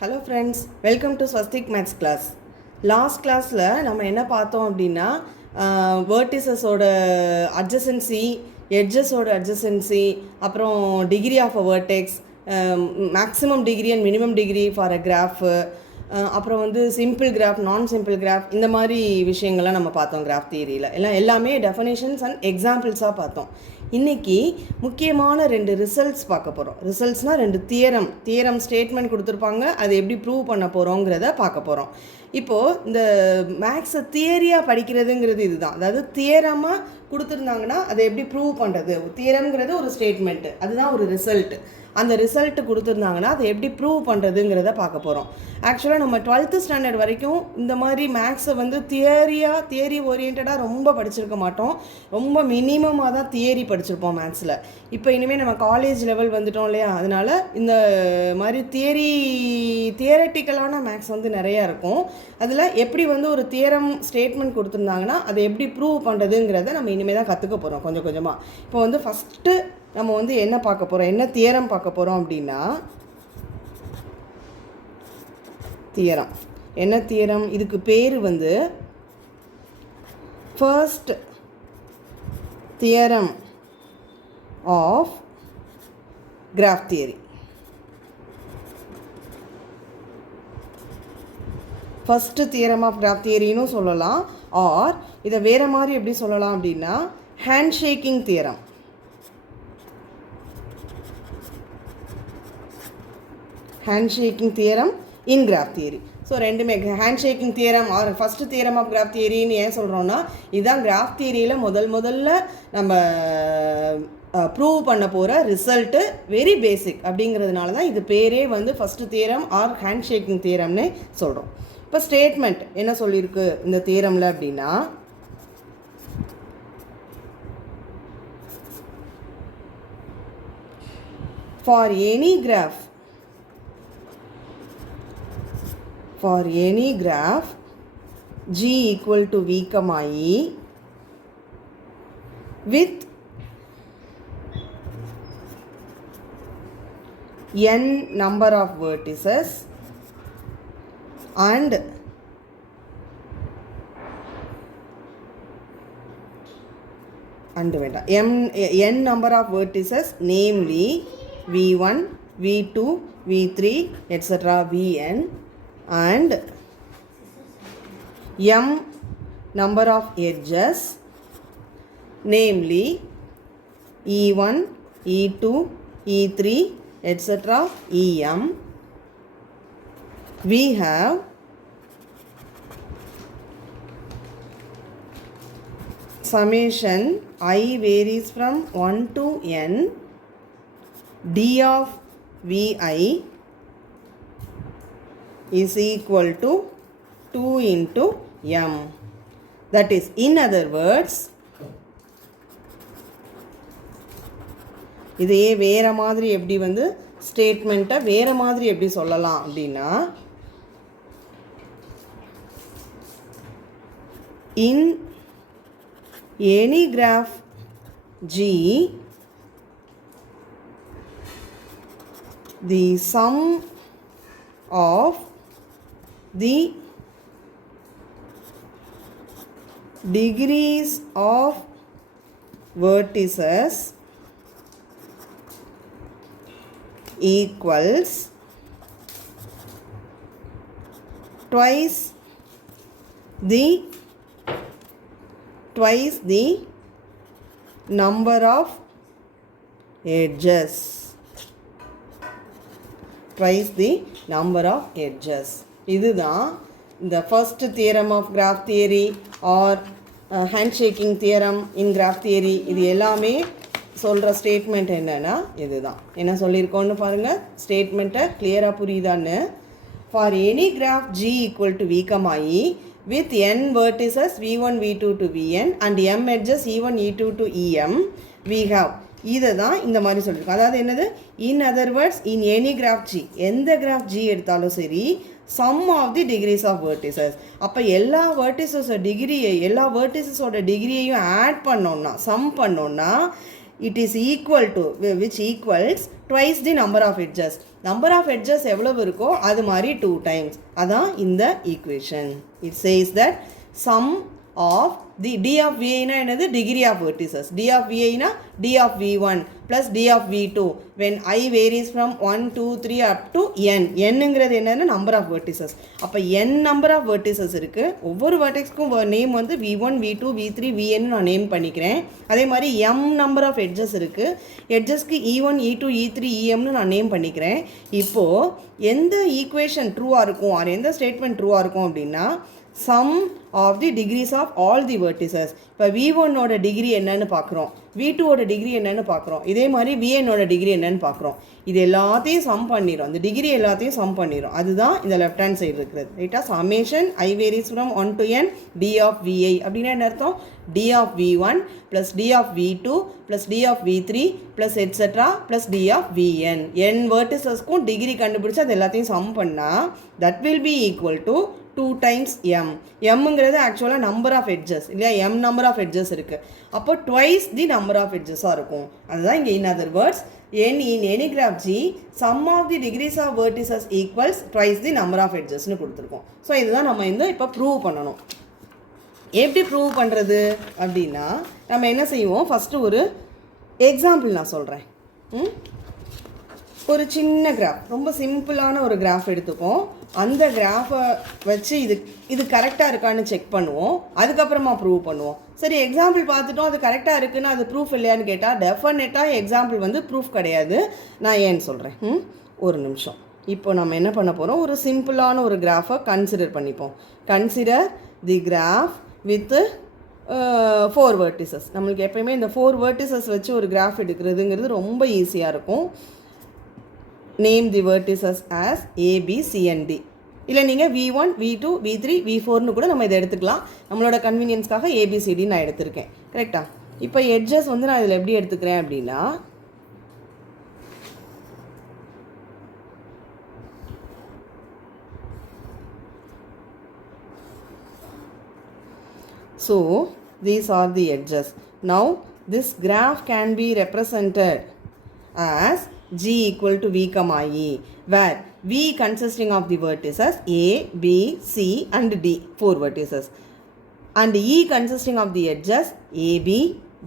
Hello friends, welcome to Swastik maths class. Last கிளாஸில் நம்ம என்ன பார்த்தோம் அப்படின்னா, வேர்டிசஸோட அட்ஜசன்சி, எட்ஜஸோட அட்ஜசன்சி, அப்புறம் degree of a vertex, maximum degree and minimum degree for a graph, அப்புறம் வந்து simple graph, non simple graph, இந்த மாதிரி விஷயங்கள்லாம் நம்ம பார்த்தோம் கிராஃப் தியரியில். எல்லாமே டெஃபனேஷன்ஸ் அண்ட் எக்ஸாம்பிள்ஸாக பார்த்தோம். இன்றைக்கி முக்கியமான 2 ரிசல்ட்ஸ் பார்க்க போகிறோம். ரிசல்ட்ஸ்னால் 2 தியரம் ஸ்டேட்மெண்ட் கொடுத்துருப்பாங்க, அதை எப்படி ப்ரூவ் பண்ண போகிறோங்கிறத பார்க்க போகிறோம். இப்போது இந்த மேக்ஸை தியரியாக படிக்கிறதுங்கிறது இதுதான். அதாவது தியரமாக கொடுத்துருந்தாங்கன்னா அதை எப்படி ப்ரூவ் பண்ணுறது, தியரம்ங்கிறது ஒரு ஸ்டேட்மெண்ட்டு, அதுதான் ஒரு ரிசல்ட்டு. அந்த ரிசல்ட்டு கொடுத்துருந்தாங்கன்னா அதை எப்படி ப்ரூவ் பண்ணுறதுங்கிறத பார்க்க போகிறோம். ஆக்சுவலாக நம்ம 12th ஸ்டாண்டர்ட் வரைக்கும் இந்த மாதிரி மேக்ஸை வந்து தியரி ஓரியன்டாக ரொம்ப படிச்சிருக்க மாட்டோம். ரொம்ப மினிமமாக தான் தியரி படிச்சிருப்போம் மேக்ஸில். இப்போ இனிமேல் நம்ம காலேஜ் லெவல் வந்துட்டோம் இல்லையா, அதனால் இந்த மாதிரி தியரட்டிக்கலான மேக்ஸ் வந்து நிறையா இருக்கும். அதில் எப்படி வந்து ஒரு தியரம் ஸ்டேட்மெண்ட் கொடுத்துருந்தாங்கன்னா அதை எப்படி ப்ரூவ் பண்ணுறதுங்கிறத நம்ம இனிமேல் தான் கற்றுக்க போகிறோம் கொஞ்சம் கொஞ்சமாக. இப்போ வந்து ஃபஸ்ட்டு நம்ம வந்து என்ன பார்க்க போகிறோம், என்ன தியரம் பார்க்க போகிறோம் அப்படின்னா, தியரம் என்ன தியரம், இதுக்கு பேர் வந்து first theorem of graph theory. First theorem of graph தியரின்னு சொல்லலாம். ஆர் இதை வேறு மாதிரி எப்படி சொல்லலாம் அப்படின்னா, hand shaking theorem. Handshaking theorem in graph theory. So ரெண்டுமே handshaking theorem or first theorem of graph தியரின்னு ஏன் சொல்கிறோன்னா, இதுதான் கிராஃப் தியரியில் முதல்ல நம்ம ப்ரூவ் பண்ண போகிற ரிசல்ட்டு. வெரி பேசிக் அப்படிங்கிறதுனால தான் இது பேரே வந்து ஃபஸ்ட்டு தியரம் ஆர் ஹேண்ட்ஷேக்கிங் தியரம்னு சொல்கிறோம். இப்போ ஸ்டேட்மெண்ட் என்ன சொல்லியிருக்கு இந்த தியரமில் அப்படின்னா, for any graph G equal to V, E with n number of vertices and n number of vertices, namely V1, V2, V3, etc. Vn, and m number of edges, namely E1, E2, E3, etc. Em. We have summation I varies from 1 to n d of Vi is equal to 2 into m. That is, in other words, இதையே வேறு மாதிரி எப்படி வந்து ஸ்டேட்மெண்ட்டை வேறு மாதிரி எப்படி சொல்லலாம் அப்படின்னா, in any graph G, the sum of the degrees of vertices equals twice the number of edges. Twice the number of edges. இதுதான் இந்த first theorem of graph theory or handshaking theorem in graph theory. இது எல்லாமே சொல்கிற statement என்னென்னா இதுதான். என்ன சொல்லியிருக்கோன்னு பாருங்கள், ஸ்டேட்மெண்ட்டை கிளியராக புரியுதான்னு. For any graph G equal to V, E with n vertices V1, V2 to Vn and m edges E1, E2 to Em, we have. இதை தான் இந்த மாதிரி சொல்லியிருக்கோம். அதாவது என்னது, in other words, in any graph G, எந்த graph G எடுத்தாலும் சரி, sum of the degrees of vertices. அப்போ எல்லா வேர்டிசஸோட டிகிரியையும் ஆட் பண்ணோன்னா, சம் பண்ணோன்னா, it is equal to, which equals twice the number of edges. Number of edges எவ்வளவு இருக்கோ அது மாதிரி 2 டைம்ஸ். அதான் இந்த equation. It says that sum of the d of vi na என்னது degree of vertices, d of vi na d of v1 plus d of v2 when I varies from 1 2 3 up to n. nங்கிறது என்னன்னா number of vertices. அப்ப n number of vertices இருக்கு. ஒவ்வொரு vertexக்கும் name வந்து v1 v2 v3 vn நான் name பண்ணிக்கிறேன். அதே மாதிரி m number of edges இருக்கு. edgesக்கு e1 e2 e3 em னு நான் நேம் பண்ணிக்கிறேன். இப்போ எந்த ஈக்குவேஷன் ட்ரூவா இருக்கும் or எந்த ஸ்டேட்மென்ட் ட்ரூவா இருக்கும் அப்படின்னா sum of the degrees of all the vertices. இப்போ v1 ஓட டிகிரி என்னன்னு பார்க்குறோம், v2 ஓட டிகிரி என்னன்னு பார்க்குறோம், இதே மாதிரி vn ஓட டிகிரி என்னன்னு பார்க்குறோம். இது எல்லாத்தையும் சம் பண்ணிடும், அந்த டிகிரி எல்லாத்தையும் சம் பண்ணிடும். அதுதான் இந்த லெஃப்ட் ஹேண்ட் சைடு இருக்கிறது. ரைட்டா? Summation I varies from 1 to n d of vi அப்படின்னா என்ன அர்த்தம்? d of v1 plus d of v2 plus d of v3 plus etc plus d of vn. n verticesக்கும் degree கண்டுபிடிச்சு அது எல்லாத்தையும் some பண்ணால் that will be equal to 2 times m. mங்கிறது ஆக்சுவலாக number of edges இல்லையா? m நம்பர் ஆஃப் எட்ஜஸ் இருக்குது. அப்போ twice the number of எட்ஜஸாக இருக்கும். அதுதான் இங்கே இன் other words in any graph G sum of the degrees of vertices equals twice the number of edgesனு கொடுத்துருக்கோம். So இதுதான் நம்ம இப்போ ப்ரூவ் பண்ணணும். எப்படி ப்ரூவ் பண்ணுறது அப்படின்னா நம்ம என்ன செய்வோம், ஃபஸ்ட்டு ஒரு எக்ஸாம்பிள் நான் சொல்கிறேன். ஒரு சின்ன கிராஃப், ரொம்ப சிம்பிளான ஒரு கிராஃப் எடுத்துப்போம். அந்த கிராஃபை வச்சு இது கரெக்டாக இருக்கான்னு செக் பண்ணுவோம். அதுக்கப்புறமா ப்ரூவ் பண்ணுவோம். சரி, எக்ஸாம்பிள் பார்த்துட்டோம், அது கரெக்டாக இருக்குன்னு அது ப்ரூஃப் இல்லையான்னு கேட்டால் டெஃபினட்டாக எக்ஸாம்பிள் வந்து ப்ரூஃப் கிடையாது. நான் ஏன்னு சொல்கிறேன். ஒரு நிமிஷம். இப்போ நம்ம என்ன பண்ண போகிறோம், ஒரு சிம்பிளான ஒரு கிராஃபை கன்சிடர் பண்ணிப்போம். Consider the graph with 4 vertices. நம்மளுக்கு எப்பயுமே இந்த 4 vertices வச்சு ஒரு கிராஃப் எடுக்கிறதுங்கிறது ரொம்ப ஈஸியாக இருக்கும். Name the vertices as a b c and d. இல்லை நீங்கள் v1 v2 v3 v4னு கூட நம்ம இதை எடுத்துக்கலாம். நம்மளோட கன்வீனியன்ஸ்க்காக abcd நான் எடுத்திருக்கேன். கரெக்டா? இப்போ எட்ஜஸ் வந்து நான் இதில் எப்படி எடுத்துக்கிறேன் அப்படின்னா so these are the edges. Now this graph can be represented as G equal to v comma e, where v consisting of the vertices a b c and d, 4 vertices, and e consisting of the edges ab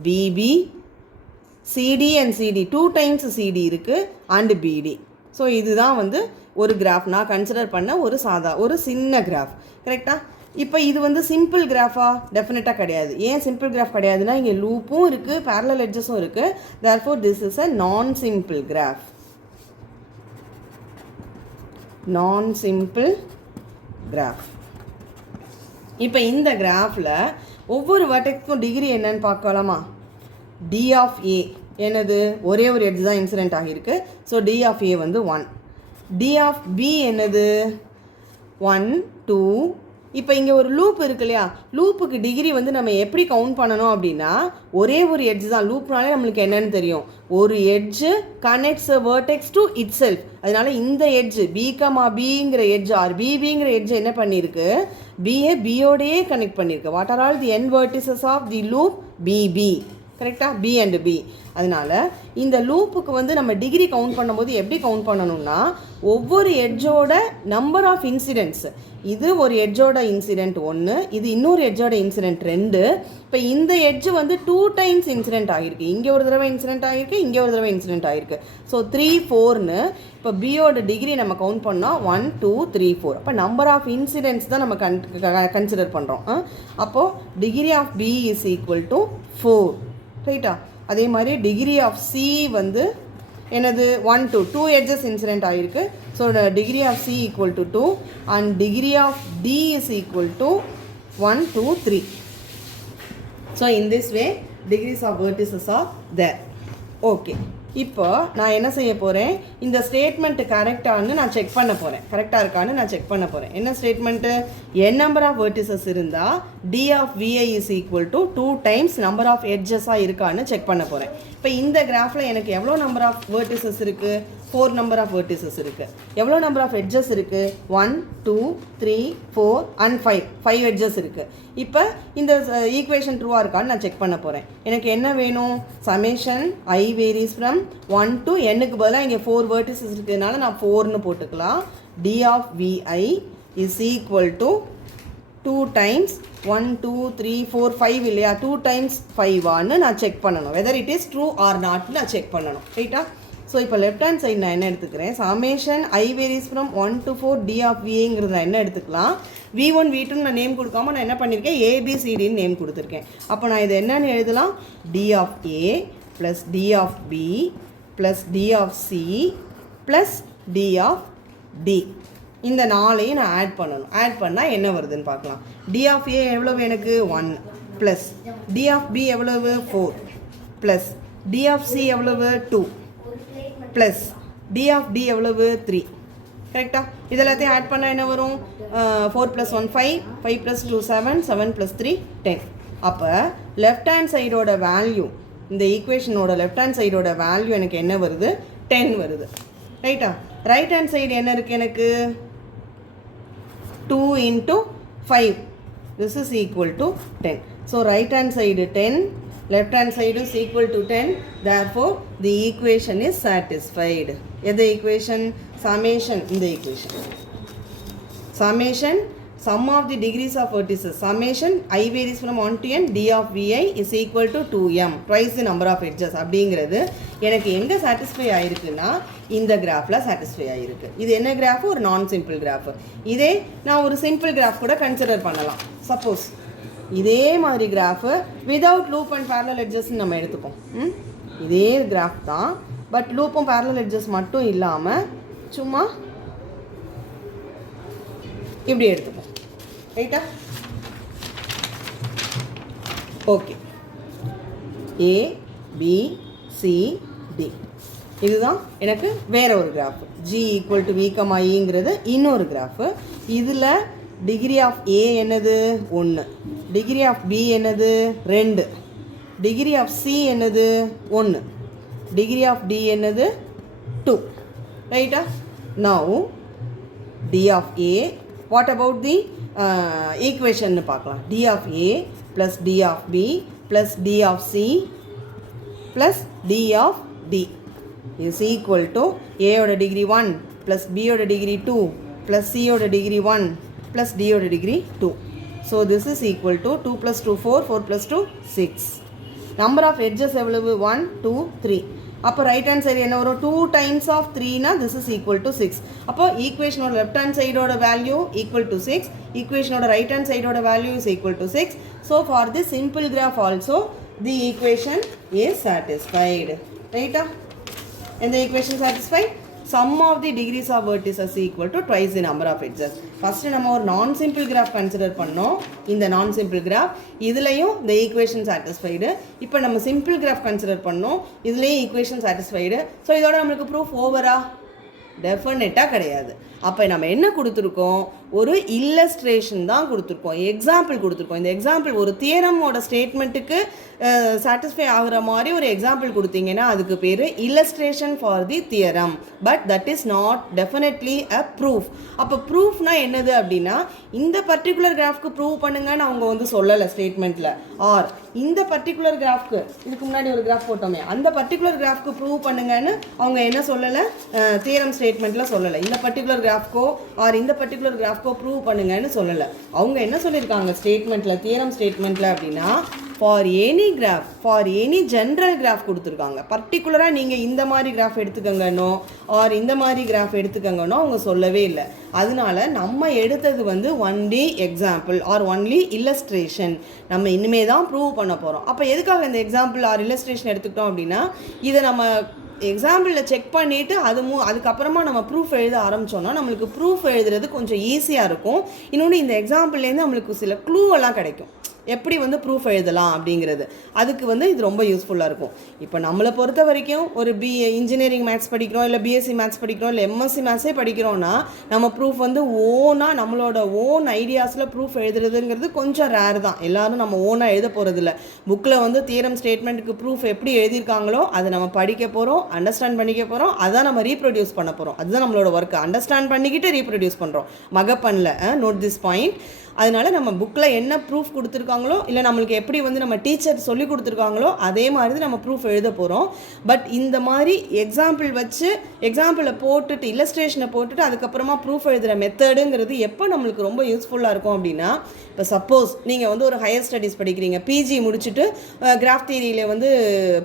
bb cd and cd, 2 times cd இருக்கு and bd. So இதுதான் வந்து ஒரு graph நான் consider பண்ண ஒரு சின்ன graph. கரெக்டா? இப்போ இது வந்து சிம்பிள் கிராஃபா? டெஃபினட்டாக கிடையாது. ஏன் சிம்பிள் கிராஃப் கிடையாதுன்னா இங்கே லூப்பும் இருக்குது, பேரலல் எட்ஜஸும் இருக்குது. தேர்ஃபோர் திஸ் இஸ் அ நான் simple graph. Non simple graph. இப்போ இந்த கிராஃபில் ஒவ்வொரு வர்டெக்ஸ்க்கும் டிகிரி என்னன்னு பார்க்கலாமா? டி ஆஃப் ஏ என்னது? ஒரே ஒரு எட்ஜ் தான் இன்சிடென்ட் ஆகியிருக்கு. ஸோ டி ஆஃப் ஏ வந்து 1. டி ஆஃப் பி என்னது? 1 2. இப்போ இங்கே ஒரு லூப் இருக்கு இல்லையா? லூப்புக்கு டிகிரி வந்து நம்ம எப்படி கவுண்ட் பண்ணணும் அப்படின்னா ஒரே ஒரு எட்ஜ் தான். லூப்னாலே நம்மளுக்கு என்னன்னு தெரியும், ஒரு edge connects vertex to itself. அதனால இந்த எட்ஜ் பி கமா பிங்கிற எட்ஜ் ஆர் பிபிங்கிற எட்ஜ் என்ன பண்ணியிருக்கு, பிஏ பியோடையே கனெக்ட் பண்ணியிருக்கு. What are all the end vertices of the loop? B B. கரெக்டாக? B and B. அதனால் இந்த லூப்புக்கு வந்து நம்ம டிகிரி கவுண்ட் பண்ணும்போது எப்படி கவுண்ட் பண்ணணும்னா ஒவ்வொரு எட்ஜோட நம்பர் ஆஃப் இன்சிடென்ட்ஸ். இது ஒரு எட்ஜோட இன்சிடென்ட் 1, இது இன்னொரு எட்ஜோட இன்சிடென்ட் 2. இப்போ இந்த எட்ஜ் வந்து 2 டைம்ஸ் இன்சிடென்ட் ஆகிருக்கு. இங்கே ஒரு தடவை இன்சிடென்ட் ஆகிருக்கு, இங்கே ஒரு தடவை இன்சிடென்ட் ஆகிருக்கு. ஸோ 3 4ன்னு இப்போ பியோட டிகிரி நம்ம கவுண்ட் பண்ணால் 1 2 3 4. அப்போ நம்பர் ஆஃப் இன்சிடென்ட்ஸ் தான் நம்ம கன்சிடர் பண்ணுறோம். அப்போது degree of B is equal to 4. ரைட்டா? அதே மாதிரி டிகிரி ஆஃப் சி வந்து என்னது? 1 2 2 எட்ஜஸ் இன்சிடென்ட் ஆகிருக்கு. So degree of C equal to 2 and degree of D is equal to 1 2 3. So in this way degrees of vertices are there. Okay, இப்போ நான் என்ன செய்ய போகிறேன், இந்த ஸ்டேட்மெண்ட்டு கரெக்டானு நான் செக் பண்ண போகிறேன். கரெக்டாக இருக்கான்னு நான் செக் பண்ண போகிறேன். என்ன statement? n number of vertices இருந்தால் d of vi is equal to 2 times number of edges-ஆக இருக்கான்னு செக் பண்ண போகிறேன். இப்போ இந்த கிராஃபில் எனக்கு எவ்வளோ நம்பர் ஆஃப் வேர்டிசஸ் இருக்குது? 4 நம்பர் ஆஃப் வேர்டிசஸ் இருக்குது. எவ்வளோ நம்பர் ஆஃப் எட்ஜஸ் இருக்குது? 1 2 3 4 and 5 எட்ஜஸ் இருக்குது. இப்போ இந்த ஈக்குவேஷன் ட்ரூவாக இருக்கான்னு நான் செக் பண்ண போகிறேன். எனக்கு என்ன வேணும்? Summation I varies from 1 to nக்கு பதிலாக இங்கே 4 வேர்டிசஸ் இருக்கிறதுனால நான் 4ன்னு போட்டுக்கலாம். d of vi is equal to 2 times 1 2 3 4 5 இல்லையா? 2 times 5 நான் செக் பண்ணணும். Whether it is true or நாட்னு நான் செக் பண்ணணும். ரைட்டா? ஸோ இப்போ லெஃப்ட் ஹேண்ட் சைடு நான் என்ன எடுத்துக்கிறேன்? Summation I varies from 1 to 4 d of viங்கிறது நான் என்ன எடுத்துக்கலாம்? v1 v2 நான் நேம் கொடுக்காம நான் என்ன பண்ணியிருக்கேன்? ABCDன்னு நேம் கொடுத்துருக்கேன். அப்போ நான் இது என்னன்னு எழுதலாம்? d of a plus d of b plus d of c plus d of d. இந்த நாளையும் நான் ஆட் பண்ணணும். ஆட் பண்ணால் என்ன வருதுன்னு பார்க்கலாம். d of a எவ்வளவு எனக்கு? 1 ப்ளஸ் d of b எவ்வளவு? 4 ப்ளஸ் d of c எவ்வளவு? 2 ப்ளஸ் d of d எவ்வளவு? 3. கரெக்டா? இதெல்லாத்தையும் ஆட் பண்ணால் என்ன வரும்? 4 + 1 5 5 + 2 7 7 + 3 10. அப்போ லெஃப்ட் ஹேண்ட் சைடோட வேல்யூ, இந்த ஈக்குவேஷனோட லெஃப்ட் ஹேண்ட் சைடோட வேல்யூ எனக்கு என்ன வருது? 10 வருது. ரைட்டா? ரைட் ஹேண்ட் சைடு என்ன இருக்குது எனக்கு? 2 into 5. This is equal to 10. So right hand side 10, left hand side is equal to 10. Therefore the equation is satisfied. The equation summation in the equation. Summation sum of the degrees of vertices. Summation I varies from 1 to n d of vi is equal to 2m. Twice the number of edges. அப்படிங்கிறது எனக்கு எங்கே satisfy ஆகிருக்குன்னா இந்த கிராஃபில் satisfy ஆகிருக்கு. இது என்ன graph? ஒரு நான் simple graph. இதே நான் ஒரு சிம்பிள் கிராஃப் கூட கன்சிடர் பண்ணலாம். சப்போஸ் இதே மாதிரி graph without loop and parallel எட்ஜஸ்ன்னு நம்ம எடுத்துப்போம். இதே கிராஃப் தான், பட் லூப்பும் பேரலல் எட்ஜஸ் மட்டும் இல்லாமல் சும்மா இப்படி எடுத்துப்போம். ரைட்டா? ஓகே. ஏ பி சி டி இதுதான் எனக்கு வேற ஒரு கிராஃப். ஜி ஈக்குவல் டு விகமாயிங்கிறது இன்னொரு கிராஃபு. இதில் டிகிரி ஆஃப் ஏ என்னது? 1. டிகிரி ஆஃப் பி என்னது? 2. டிகிரி ஆஃப் சி என்னது? 1. டிகிரி ஆஃப் டி என்னது? 2. ரைட்டா? Now D of A, what about the equation பார்க்கலாம். D of A plus D of B plus D of C plus D of D is equal to ஏயோட degree 1 plus பியோட degree 2 plus சியோட degree 1 plus டியோட degree 2. So this is equal to 2 + 2 4 4 + 2 6. Number of edges எவ்வளவு? 1 2 3. அப்போ right hand side என்ன வரும்? 2 times of 3னா this is equal to 6. அப்போ ஈக்குவேஷனோட லெஃப்ட் ஹேண்ட் சைடோட வேல்யூ ஈக்குவல் டு 6, ஈக்குவேஷனோட ரைட் ஹேண்ட் சைடோட value is equal to 6. So for the simple graph also the equation is satisfied. ரைட்டா? இந்த equation satisfied. sum of the degrees of vertices equal to twice the number of edges. First நம்ம ஒரு நான் simple graph consider பண்ணோம். இந்த நான் simple graph இதுலேயும் இந்த ஈக்குவேஷன் சாட்டிஸ்ஃபைடு. இப்போ நம்ம சிம்பிள் கிராஃப் கன்சிடர் பண்ணோம், இதுலேயும் ஈக்குவேஷன் சாட்டிஸ்ஃபைடு. ஸோ இதோட நம்மளுக்கு ப்ரூஃப் ஓவரா? டெஃபினட்டாக கிடையாது. அப்போ நம்ம என்ன கொடுத்துருக்கோம்? ஒரு இல்லஸ்ட்ரேஷன் தான் கொடுத்துருக்கோம், எக்ஸாம்பிள் கொடுத்துருக்கோம். இந்த எக்ஸாம்பிள் ஒரு தியரமோட ஸ்டேட்மெண்ட்டுக்கு சாட்டிஸ்ஃபை ஆகிற மாதிரி ஒரு எக்ஸாம்பிள் கொடுத்தீங்கன்னா அதுக்கு பேர் illustration for the theorem. But that is not definitely a proof. அப்போ ப்ரூஃப்னா என்னது அப்படின்னா, இந்த பர்டிகுலர் கிராஃப்க்கு ப்ரூவ் பண்ணுங்கன்னு அவங்க வந்து சொல்லலை ஸ்டேட்மெண்ட்டில். ஆர் இந்த பர்டிகுலர் கிராஃப்க்கு, இதுக்கு முன்னாடி ஒரு கிராஃப் போட்டோமே, அந்த பர்டிகுலர் கிராஃப்க்கு ப்ரூவ் பண்ணுங்கன்னு அவங்க என்ன சொல்லலை? தியரம் ஸ்டேட்மெண்ட்டில் சொல்லலை. இந்த பர்டிகுலர் கிராஃப்க்கோ ஆர் இந்த பர்டிகுலர் கிராஃப்க்கோ ப்ரூவ் பண்ணுங்கன்னு சொல்லலை. அவங்க என்ன சொல்லியிருக்காங்க ஸ்டேட்மெண்ட்டில், தியரம் ஸ்டேட்மெண்ட்டில் அப்படின்னா, for any graph, for any general graph கொடுத்துருக்காங்க. பர்டிகுலராக நீங்கள் இந்த மாதிரி கிராஃப் எடுத்துக்கங்கன்னோ ஆர் இந்த மாதிரி கிராஃப் எடுத்துக்கங்கன்னோ அவங்க சொல்லவே இல்லை. அதனால நம்ம எடுத்தது வந்து only example R only illustration. நம்ம இனிமே தான் ப்ரூவ் பண்ண போகிறோம். அப்போ எதுக்காக இந்த எக்ஸாம்பிள் ஆர் இல்லஸ்ட்ரேஷன் எடுத்துக்கிட்டோம் அப்படின்னா, இதை நம்ம எக்ஸாம்பிளில் செக் பண்ணிவிட்டு அதுக்கப்புறமா நம்ம ப்ரூஃப் எழுத ஆரம்பித்தோன்னா நம்மளுக்கு ப்ரூஃப் எழுதுறது கொஞ்சம் ஈஸியாக இருக்கும். இன்னொன்று இந்த எக்ஸாம்பிள்லேருந்து நம்மளுக்கு சில க்ளூவெல்லாம் கிடைக்கும். எப்படி வந்து ப்ரூஃப் எழுதலாம் அப்படிங்கிறது. அதுக்கு வந்து இது ரொம்ப யூஸ்ஃபுல்லாக இருக்கும். இப்போ நம்மளை பொறுத்த வரைக்கும் ஒரு இன்ஜினியரிங் மேத்ஸ் படிக்கிறோம், இல்லை பிஎஸ்சி மேத்ஸ் படிக்கிறோம், இல்லை எம்எஸ்சி மேத்ஸே படிக்கிறோன்னா நம்ம ப்ரூஃப் வந்து ஓனாக நம்மளோட ஓன் ஐடியாஸில் ப்ரூஃப் எழுதுறதுங்கிறது கொஞ்சம் ரேர் தான். எல்லோரும் நம்ம ஓனாக எழுத போகிறதில்ல. புக்கில் வந்து தியரம் ஸ்டேட்மெண்ட்டுக்கு ப்ரூஃப் எப்படி எழுதியிருக்காங்களோ அதை நம்ம படிக்க போகிறோம், அண்டர்ஸ்டாண்ட் பண்ணிக்க போகிறோம், அதான் நம்ம ரீப்ரொடியூஸ் பண்ண போகிறோம். அதுதான் நம்மளோட ஒர்க்கு. அண்டர்ஸ்டாண்ட் பண்ணிக்கிட்டு ரீப்ரொடியூஸ் பண்ணுறோம், மகப்பண்ணில். Note this point. அதனால் நம்ம புக்கில் என்ன ப்ரூஃப் கொடுத்துருக்காங்களோ, இல்லை நம்மளுக்கு எப்படி வந்து நம்ம டீச்சர் சொல்லி கொடுத்துருக்காங்களோ அதே மாதிரி நம்ம ப்ரூஃப் எழுத போகிறோம். பட் இந்த மாதிரி எக்ஸாம்பிள் வச்சு எக்ஸாம்பிளை போட்டுட்டு இல்லஸ்ட்ரேஷனை போட்டுட்டு அதுக்கப்புறமா ப்ரூஃப் எழுதுகிற மெத்தடுங்கிறது எப்போ நம்மளுக்கு ரொம்ப யூஸ்ஃபுல்லாக இருக்கும் அப்படின்னா, இப்போ சப்போஸ் நீங்கள் வந்து ஒரு ஹையர் ஸ்டடீஸ் படிக்கிறீங்க, பிஜி முடிச்சுட்டு கிராஃப் தியரியில் வந்து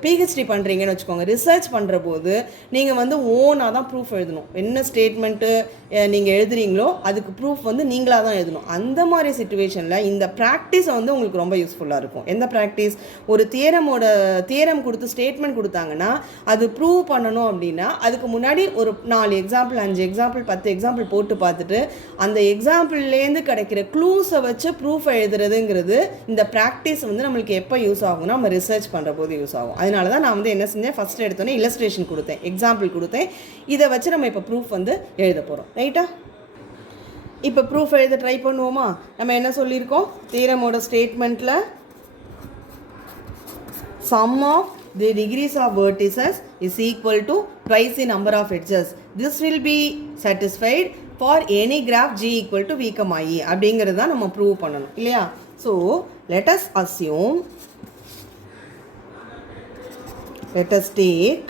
பிஹெச்டி பண்ணுறீங்கன்னு வச்சுக்கோங்க. ரிசர்ச் பண்ணுற போது நீங்கள் வந்து ஓனாக தான் ப்ரூஃப் எழுதணும். என்ன ஸ்டேட்மெண்ட்டு நீங்கள் எழுதுறீங்களோ அதுக்கு ப்ரூஃப் வந்து நீங்களாக தான் எழுதணும். அந்த மாதிரி சிச்சுவேஷனில் இந்த ப்ராக்டிஸ் வந்து உங்களுக்கு ரொம்ப யூஸ்ஃபுல்லாக இருக்கும். எந்த ப்ராக்டிஸ்? ஒரு தியரம் கொடுத்து ஸ்டேட்மெண்ட் கொடுத்தாங்கன்னா அது ப்ரூவ் பண்ணணும் அப்படின்னா அதுக்கு முன்னாடி ஒரு 4 எக்ஸாம்பிள், 5 எக்ஸாம்பிள், 10 எக்ஸாம்பிள் போட்டு பார்த்துட்டு அந்த எக்ஸாம்பிள்லேருந்து கிடைக்கிற க்ளூஸை வச்சு ப்ரூஃப் எழுதுறதுங்கிறது இந்த ப்ராக்டிஸ் வந்து நம்மளுக்கு எப்போ யூஸ் ஆகும்னா நம்ம ரிசர்ச் பண்ணுற போது யூஸ் ஆகும். அதனால தான் நான் வந்து என்ன செஞ்சேன், ஃபஸ்ட்டு எடுத்தோன்னே இல்லஸ்ட்ரேஷன் கொடுத்தேன், எக்ஸாம்பிள் கொடுத்தேன். இதை வச்சு நம்ம இப்போ ப்ரூஃப் வந்து எழுத போகிறோம். ரைட்டா? இப்போ ப்ரூஃப் எழுத ட்ரை பண்ணுவோமா? நம்ம என்ன சொல்லியிருக்கோம், தியரமோட ஸ்டேட்மெண்ட்டில் sum of the degrees of vertices is equal to twice the number of edges. This will be satisfied for any graph g equal to v, e அப்படிங்கிறது தான் நம்ம ப்ரூவ் பண்ணணும் இல்லையா? So let us take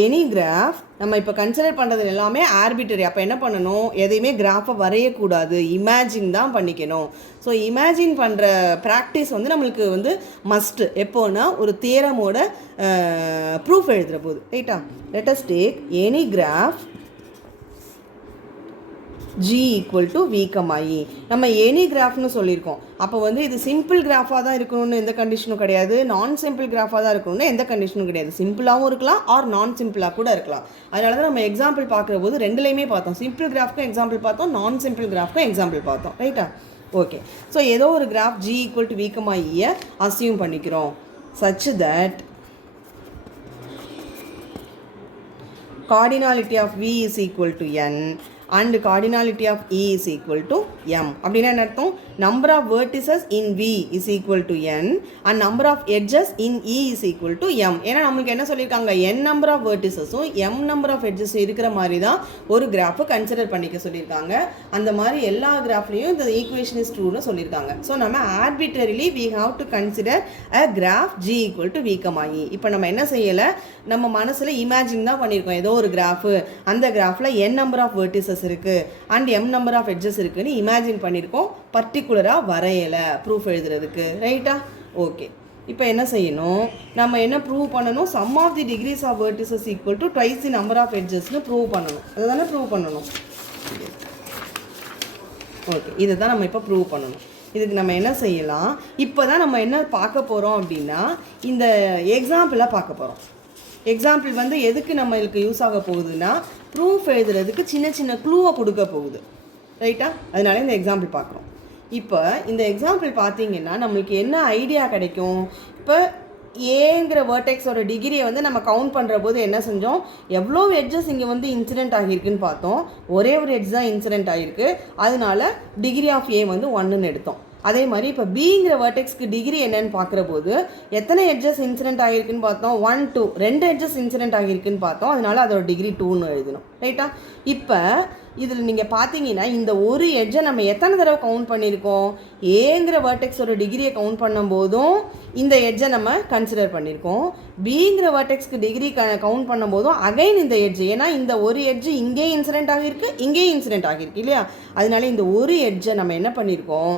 any graph. நம்ம இப்போ consider பண்ணுறது எல்லாமே arbitrary. அப்போ என்ன பண்ணணும், எதையுமே கிராஃபை வரையக்கூடாது, இமேஜின் தான் பண்ணிக்கணும். ஸோ இமேஜின் பண்ணுற ப்ராக்டிஸ் வந்து நம்மளுக்கு வந்து மஸ்ட்டு. எப்போனா ஒரு தியரமோட ப்ரூஃப் எழுதுகிற போது. ரைட்டா? Let us take any graph g equal to v, e. நம்ம எனி கிராஃப்னு சொல்லியிருக்கோம். அப்போ வந்து இது சிம்பிள் கிராஃபாக தான் இருக்கணும்னு எந்த கண்டிஷனும் கிடையாது, நான் சிம்பிள் கிராஃபாக தான் இருக்கணும்னு எந்த கண்டிஷனும் கிடையாது. சிம்பிளாகவும் இருக்கலாம் ஆர் நான் சிம்பிளாக கூட இருக்கலாம். அதனால தான் நம்ம எக்ஸாம்பிள் பார்க்குற போது ரெண்டுலேயுமே பார்த்தோம். சிம்பிள் கிராஃப்க்கும் எக்ஸாம்பிள் பார்த்தோம், நான் சிம்பிள் கிராஃப்க்கும் எக்ஸாம்பிள் பார்த்தோம். ரைட்டா? ஓகே. ஸோ ஏதோ ஒரு graph g equal to v, e assume பண்ணிக்கிறோம் such that cardinality of v is equal to n and cardinality of E is equal to M. அப்படின்னா என்ன அர்த்தம்? number of vertices in V is equal to N and number of edges in E is equal to M. ஏன்னா நம்மளுக்கு என்ன சொல்லியிருக்காங்க, N number of verticesம் M number of edges இருக்கிற மாதிரி தான் ஒரு கிராஃபை கன்சிடர் பண்ணிக்க சொல்லியிருக்காங்க. அந்த மாதிரி எல்லா கிராஃப்லையும் இந்த ஈக்குவேஷன் இஸ் ட்ரூன்னு சொல்லியிருக்காங்க. ஸோ நம்ம ஆர்பிட்ரரிலி we have to consider a graph G equal to V, E. இப்போ நம்ம என்ன செய்யலை, நம்ம மனசில் இமேஜின் தான் பண்ணியிருக்கோம். ஏதோ ஒரு கிராஃபு, அந்த கிராஃபில் N number of vertices இருக்குது and M number of edges இருக்குன்னு இமேஜின் பண்ணியிருக்கோம். பர்டிகுலராக வரையலை ப்ரூஃப் எழுதுறதுக்கு. ரைட்டா? ஓகே. இப்போ என்ன செய்யணும், நம்ம என்ன ப்ரூவ் பண்ணணும், sum of the degrees of vertices equal to twice the number of எட்ஜஸ்னு ப்ரூவ் பண்ணணும். அதை தானே ப்ரூவ் பண்ணணும். ஓகே, இதை தான் நம்ம இப்போ ப்ரூவ் பண்ணணும். இதுக்கு நம்ம என்ன செய்யலாம், இப்போ தான் நம்ம என்ன பார்க்க போகிறோம் அப்படின்னா இந்த எக்ஸாம்பிளாக பார்க்க போகிறோம். எக்ஸாம்பிள் வந்து எதுக்கு நம்மளுக்கு யூஸ் ஆக போகுதுன்னா ப்ரூஃப் எழுதுறதுக்கு சின்ன சின்ன க்ளூவை கொடுக்க போகுது. ரைட்டா? அதனால இந்த எக்ஸாம்பிள் பார்க்குறோம். இப்போ இந்த எக்ஸாம்பிள் பார்த்தீங்கன்னா நம்மளுக்கு என்ன ஐடியா கிடைக்கும், இப்போ ஏங்கிற வேர்டெக்ஸோட டிகிரியை வந்து நம்ம கவுண்ட் பண்ணுற போது என்ன செஞ்சோம், எவ்வளோ எட்ஜஸ் இங்கே வந்து இன்சிடென்ட் ஆகியிருக்குன்னு பார்த்தோம். ஒரே ஒரு எட்ஜ் தான் இன்சிடென்ட் ஆகிருக்கு, அதனால டிகிரி ஆஃப் ஏ வந்து 1ன்னு எடுத்தோம். அதே மாதிரி இப்போ பிங்கிற வேர்டெக்ஸ்க்கு டிகிரி என்னன்னு பார்க்குற போது எத்தனை எட்ஜஸ் இன்சிடென்ட் ஆகிருக்குன்னு பார்த்தோம், 1 2 2 எட்ஜஸ் இன்சிடென்ட் ஆகிருக்குன்னு பார்த்தோம். அதனால அதோட டிகிரி 2ன்னு எழுதணும். ரைட்டா? இப்போ இதில் நீங்கள் பார்த்தீங்கன்னா இந்த ஒரு எட்ஜை நம்ம எத்தனை தடவை கவுண்ட் பண்ணியிருக்கோம், ஏங்கிற வேர்டெக்ஸோட டிகிரியை கவுண்ட் பண்ணும்போதும் இந்த எட்ஜை நம்ம கன்சிடர் பண்ணியிருக்கோம். பிங்கிற வேர்டெக்ஸ்க்கு டிகிரி கவுண்ட் பண்ணும்போதும் அகைன் இந்த எட்ஜ், ஏன்னா இந்த ஒரு எட்ஜு இங்கேயும் இன்சிடென்ட் ஆகியிருக்கு, இங்கேயும் இன்சிடென்ட் ஆகியிருக்கு இல்லையா? அதனால இந்த ஒரு எட்ஜை நம்ம என்ன பண்ணியிருக்கோம்,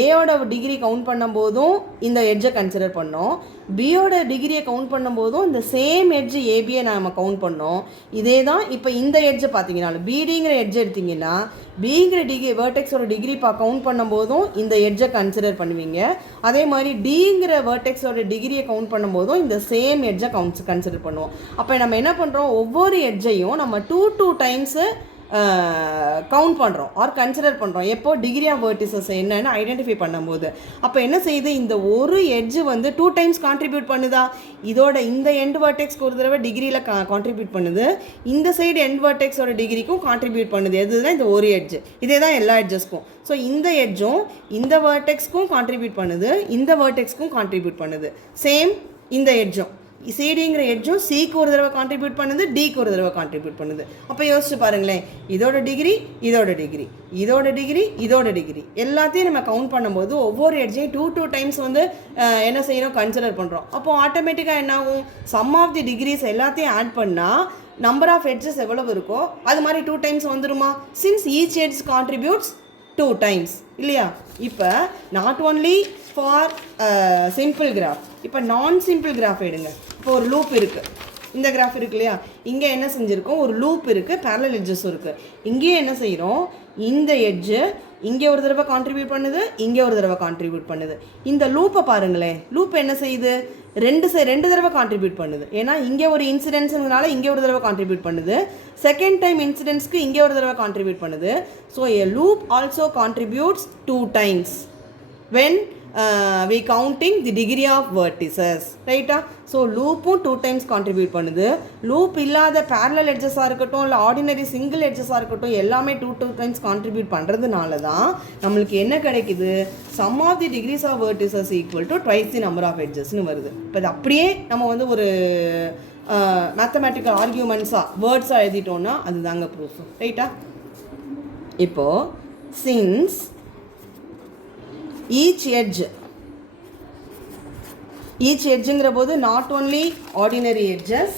ஏயோட டிகிரி கவுண்ட் பண்ணும்போதும் இந்த எட்ஜை கன்சிடர் பண்ணோம், பியோட டிகிரியை கவுண்ட் பண்ணும்போதும் இந்த சேம் எட்ஜ் ஏபியை நம்ம கவுண்ட் பண்ணோம். இதே தான் இப்போ இந்த எட்ஜை பார்த்தீங்கன்னா பிடிங்கிற எட்ஜ் எடுத்திங்கன்னா பிங்கிற டிகிரி வேர்டெக்ஸோட டிகிரி கவுண்ட் பண்ணும்போதும் இந்த எட்ஜை கன்சிடர் பண்ணுவீங்க. அதே மாதிரி டிங்கிற வேர்டெக்ஸோட டிகிரியை கவுண்ட் பண்ணும்போதும் இந்த சேம் எட்ஜை கன்சிடர் பண்ணுவோம். அப்போ நம்ம என்ன பண்ணுறோம், ஒவ்வொரு எட்ஜையும் நம்ம 2 டைம்ஸு கவுண்ட் பண்ணுறோம் ஆர் கன்சிடர் பண்ணுறோம். எப்போ டிகிரி ஆஃப் வெர்டிசஸ் என்னன்னு ஐடென்டிஃபை பண்ணும்போது. அப்போ என்ன செய்யுது, இந்த ஒரு எட்ஜு வந்து 2 டைம்ஸ் கான்ட்ரிபியூட் பண்ணுதா, இதோட இந்த எண்ட் வெர்டெக்ஸ்க்கு ஒரு தடவை டிகிரியில் கான்ட்ரிபியூட் பண்ணுது, இந்த சைடு எண்ட் வெர்டெக்ஸோட டிகிரிக்கும் கான்ட்ரிபியூட் பண்ணுது. எதுதான் இந்த ஒரு எட்ஜு, இதே தான் எல்லா எட்ஜஸ்க்கும். ஸோ இந்த எட்ஜும் இந்த வெர்டெக்ஸ்க்கும் கான்ட்ரிபியூட் பண்ணுது, இந்த வெர்டெக்ஸ்க்கும் கான்ட்ரிபியூட் பண்ணுது. சேம் இந்த எட்ஜும் சிடிங்கிற எட்ஜும் சிக்கு ஒரு தடவை கான்ட்ரிபியூட் பண்ணுது, டிக்கு ஒரு தடவை கான்ட்ரிபியூட் பண்ணுது. அப்போ யோசிச்சு பாருங்களேன், இதோட டிகிரி இதோட டிகிரி இதோட டிகிரி இதோட டிகிரி எல்லாத்தையும் நம்ம கவுண்ட் பண்ணும்போது ஒவ்வொரு எட்ஜையும் 2 டைம்ஸ் வந்து என்ன செய்யணும், கன்சிடர் பண்ணுறோம். அப்போ ஆட்டோமேட்டிக்காக என்ன ஆகும், சம் ஆஃப் தி டிகிரிஸ் எல்லாத்தையும் ஆட் பண்ணால் நம்பர் ஆஃப் எட்ஜஸ் எவ்வளவு இருக்கோ அது மாதிரி 2 டைம்ஸ் வந்துடுமா. Since each edge contributes 2 times இல்லையா. இப்போ not only for simple graph, இப்போ நான் சிம்பிள் கிராஃப் எடுங்க. இப்போ ஒரு லூப் இருக்குது, இந்த கிராஃப் இருக்கு இல்லையா, இங்கே என்ன செஞ்சுருக்கோம், ஒரு லூப் இருக்குது, பேரலல் எட்ஜஸும் இருக்குது. இங்கேயும் என்ன செய்கிறோம், இந்த எட்ஜு இங்கே ஒரு தடவை கான்ட்ரிபியூட் பண்ணுது, இங்கே ஒரு தடவை கான்ட்ரிபியூட் பண்ணுது. இந்த லூப்பை பாருங்களேன், லூப் என்ன செய்யுது, ரெண்டு தடவை கான்ட்ரிபியூட் பண்ணுது. ஏன்னா இங்கே ஒரு இன்சிடென்ட்ஸுனால இங்கே ஒரு தடவை கான்ட்ரிபியூட் பண்ணுது, செகண்ட் டைம் இன்சிடென்ட்ஸ்க்கு இங்கே ஒரு தடவை கான்ட்ரிபியூட் பண்ணுது. So a loop also contributes 2 times when we counting the degree of vertices, ரைட்டா. ஸோ லூப்பும் 2 டைம்ஸ் கான்ட்ரிபியூட் பண்ணுது. லூப் இல்லாத பேரலல் எட்ஜஸாக இருக்கட்டும் இல்லை ஆர்டினரி சிங்கிள் எட்ஜஸாக இருக்கட்டும் எல்லாமே 2 டைம்ஸ் கான்ட்ரிபியூட் பண்ணுறதுனால தான் நம்மளுக்கு என்ன கிடைக்குது, sum of the degrees of vertices equal to twice the number of எட்ஜஸ்னு வருது. இப்போ இது அப்படியே நம்ம வந்து ஒரு மேத்தமேட்டிக்கல் ஆர்கியூமெண்ட்ஸாக வேர்ட்ஸாக எழுதிட்டோம்னா அதுதாங்க ப்ரூஃப், ரைட்டா. இப்போது சின்ஸ் each edgeங்கிற போது not only ordinary edges,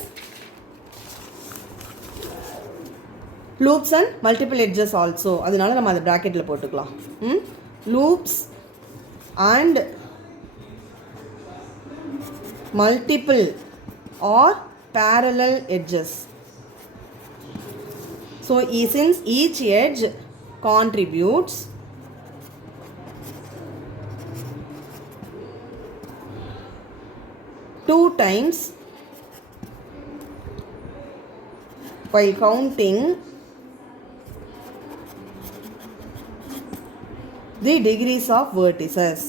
loops and multiple edges also, அதனால நம்ம அதை bracketல போட்டுக்கலாம். loops and multiple or parallel edges. So since each edge contributes 2 times while counting the degrees of vertices.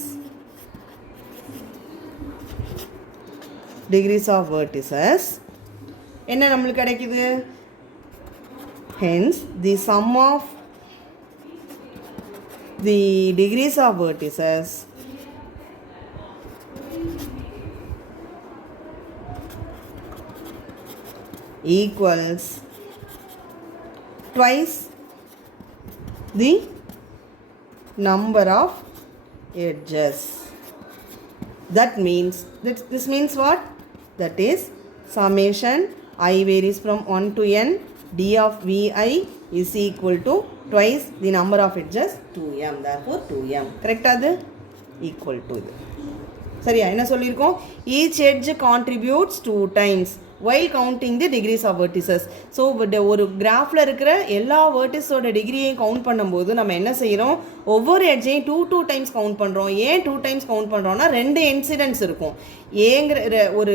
Degrees of vertices என்ன நம்மளுக்கு கிடைக்குது, hence the sum of the degrees of vertices equals twice the number of edges. That means this means what, that is summation I varies from 1 to n d of vi is equal to twice the number of edges 2m, therefore 2m. correct அது equal to இது சரியா. என்ன சொல்லியிருக்கோம், each edge contributes 2 times while counting the degrees of vertices. So ஒரு கிராஃபில் இருக்கிற எல்லா வேர்டிஸோட டிகிரியையும் count பண்ணும்போது நம்ம என்ன செய்கிறோம், ஒவ்வொரு எட்ஜையும் 2 டைம்ஸ் கவுண்ட் பண்ணுறோம். ஏன் 2 டைம்ஸ் கவுண்ட் பண்ணுறோன்னா 2 இன்சிடென்ட்ஸ் இருக்கும். ஏங்கிற ஒரு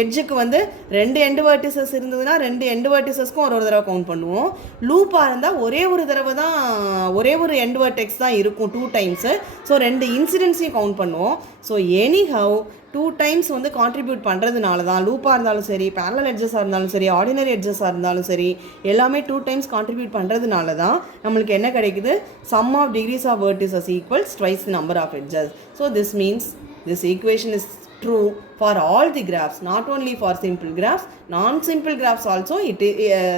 எட்ஜுக்கு வந்து 2 எண்டு வெர்டிசஸ் இருந்ததுன்னா 2 எண்டு வெர்டிசஸ்க்கும் ஒரு தடவை கவுண்ட் பண்ணுவோம். லூப்பாக இருந்தால் ஒரே ஒரு எண்டு வெர்டெக்ஸ் தான் இருக்கும் 2 டைம்ஸு. ஸோ 2 இன்சிடென்ட்ஸையும் கவுண்ட் பண்ணுவோம். ஸோ எனிஹவ் 2 டைம்ஸ் வந்து கான்ட்ரிபியூட் பண்ணுறதுனால தான் லூப்பாக இருந்தாலும் சரி, பேரலல் எட்ஜஸாக இருந்தாலும் சரி, ஆர்டினரி எட்ஜஸாக இருந்தாலும் சரி, எல்லாமே 2 டைம்ஸ் கான்ட்ரிபியூட் பண்ணுறதுனால தான் நம்மளுக்கு என்ன கிடைக்குது, sum of degrees of vertices equals twice the number of edges. So this means this equation is true for all the graphs, not only for simple graphs, non-simple graphs also it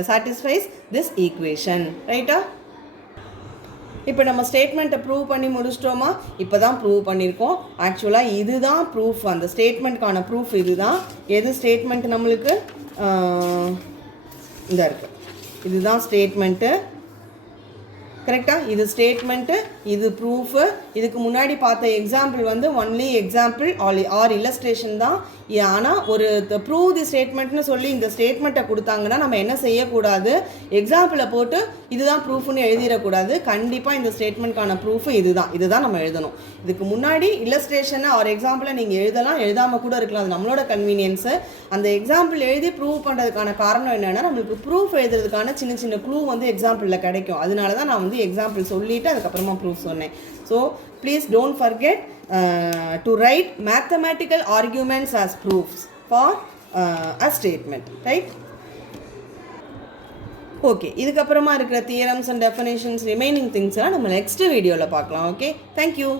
satisfies this equation, right? இப்போ நம்ம ஸ்டேட்மெண்ட்டை prove பண்ணி முடிச்சிட்டோமா, இப்போ தான் prove பண்ணியிருக்கோம். ஆக்சுவலாக இதுதான் proof, அந்த ஸ்டேட்மெண்ட்கான ப்ரூஃப் இதுதான். எது ஸ்டேட்மெண்ட் நம்மளுக்கு இந்த இருக்குது, இதுதான் ஸ்டேட்மெண்ட்டு. கரெக்டாக? இது ஸ்டேட்மெண்ட்டு, இது ப்ரூஃபு. இதுக்கு முன்னாடி பார்த்த எக்ஸாம்பிள் வந்து ஒன்லி எக்ஸாம்பிள் ஆர் இல்லஸ்ட்ரேஷன் தான். ஆனால் ஒரு ப்ரூவ் தி ஸ்டேட்மெண்ட்னு சொல்லி இந்த ஸ்டேட்மெண்ட்டை கொடுத்தாங்கன்னா நம்ம என்ன செய்யக்கூடாது, எக்ஸாம்பிளை போட்டு இதுதான் ப்ரூஃப்னு எழுதிடக்கூடாது. கண்டிப்பாக இந்த ஸ்டேட்மெண்ட்கான ப்ரூஃபு இதுதான் நம்ம எழுதணும். இதுக்கு முன்னாடி இல்லஸ்ட்ரேஷனை ஆர் எக்ஸாம்பிளை நீங்கள் எழுதாமல் கூட இருக்கலாம், அது நம்மளோட கன்வீனியன்ஸு. அந்த எக்ஸாம்பிள் எழுதி ப்ரூவ் பண்ணுறதுக்கான காரணம் என்னென்னா, நம்மளுக்கு ப்ரூஃப் எழுதுறதுக்கான சின்ன சின்ன க்ளூ வந்து எக்ஸாம்பிளில் கிடைக்கும். அதனால தான் நான் வந்து எக்ஸாம்பிள் சொல்லிவிட்டு அதுக்கப்புறமா ப்ரூஃப் சொன்னேன். So please don't forget to write mathematical arguments as proofs for a statement, right? Okay, இதுக்கப்புறமா இருக்கிற தியரம்ஸ் அண்ட் டெஃபினேஷன்ஸ் ரிமைனிங் திங்ஸ்லாம் நம்ம நெக்ஸ்ட் வீடியோவில் பார்க்கலாம். Okay, thank you.